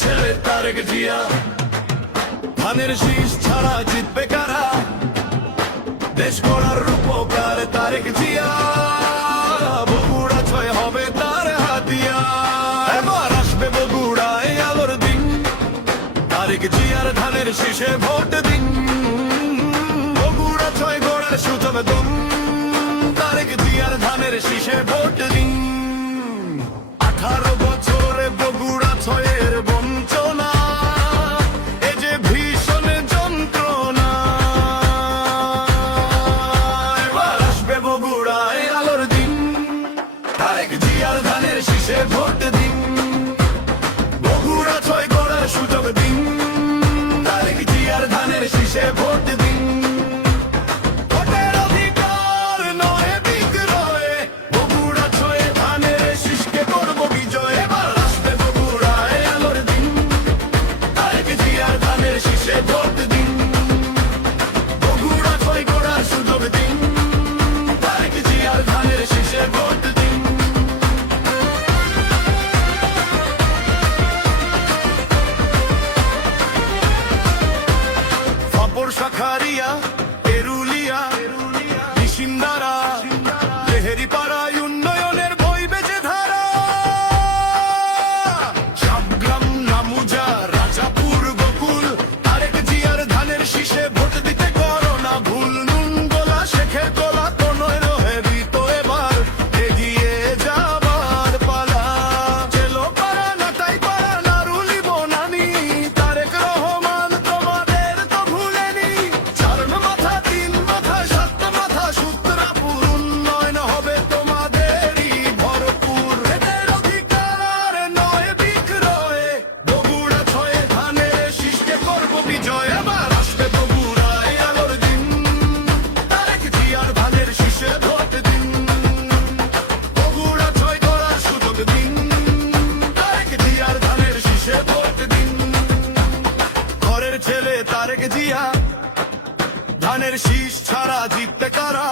ছেলে তারেক জিয়া, ধানের শীষ ছাড়া জিতবে কারা? দেশ গড়ার রূপকার তারেক জিয়া, বগুড়া ছয় হবে তার হাতিয়া। এবার আসবে বগুড়ায় আলোর দিন, তারেক জিয়ার ধানের শীষে ভোট দিন। বগুড়া ছয় গড়ার সুযোগ দুম, তারেক জিয়ার ধানের শীষে ভোট দিন। 18 বছরে বগুড়া ছয়ের বঞ্চনা, এ যে ভীষণ যন্ত্রণা। এবার আসবে বগুড়ায় আলোর দিন, তারেক জিয়ার ধানের শীষে ভোট দিন। বগুড়া ছয় গড়ার সুযোগ দিন, তারেক জিয়ার ধানের শীষে ভোট দিন। ভোটের অধিকার নয় বিক্রয়, বগুড়া ছয়ে ধানের শীষকে করব বিজয়। এবার আসবে বগুড়ায় আলোর দিন, তারেক জিয়ার ধানের শীষে ভোট দিন। বগুড়া ছয় গড়ার সুযোগ দিন, তারেক জিয়ার ধানের শীষে ভোট দিন। শাখারিয়া, এরুলিয়া, নিশিন্দারা, লেহেরি পাড়ায় উন্নয়নের বই বেজে ধারা। সাবগ্রাম, নামুজা, রাজাপুর, গোকুল, তারেক জিয়ার ধানের শীষে ভোট দিতে করো না ভুল। নুনগোলা, শেখের তোলা, কোনোয় রহেবি তো এবার এগিয়ে যাবার পালা। চেলো পাড়া, নাটাই পাড়া, নারুলি, বনানি, তারেক রহমান তোমাদের তো ভুলেনি। 4 মাথা, 3 মাথা, 7 মাথা, সূত্রাপুর উন্নয়ন হবে তোমাদেরই ভরপুর। এদের অধিকার নয় বিক্রয়, বগুড়া ছয়ে ধানের শীষকে করব বিজয়। এবার আসবে বগুড়ায় আলোর দিন, তারেক জিয়ার ধানের শীষে ভোট দিন। বগুড়া ছয় গড়ার সুযোগ দিন, তারেক জিয়ার ধানের শীষে ভোট দিন। ঘরের ছেলে তারেক জিয়া, ধানের শীষ ছাড়া জিততে কারা?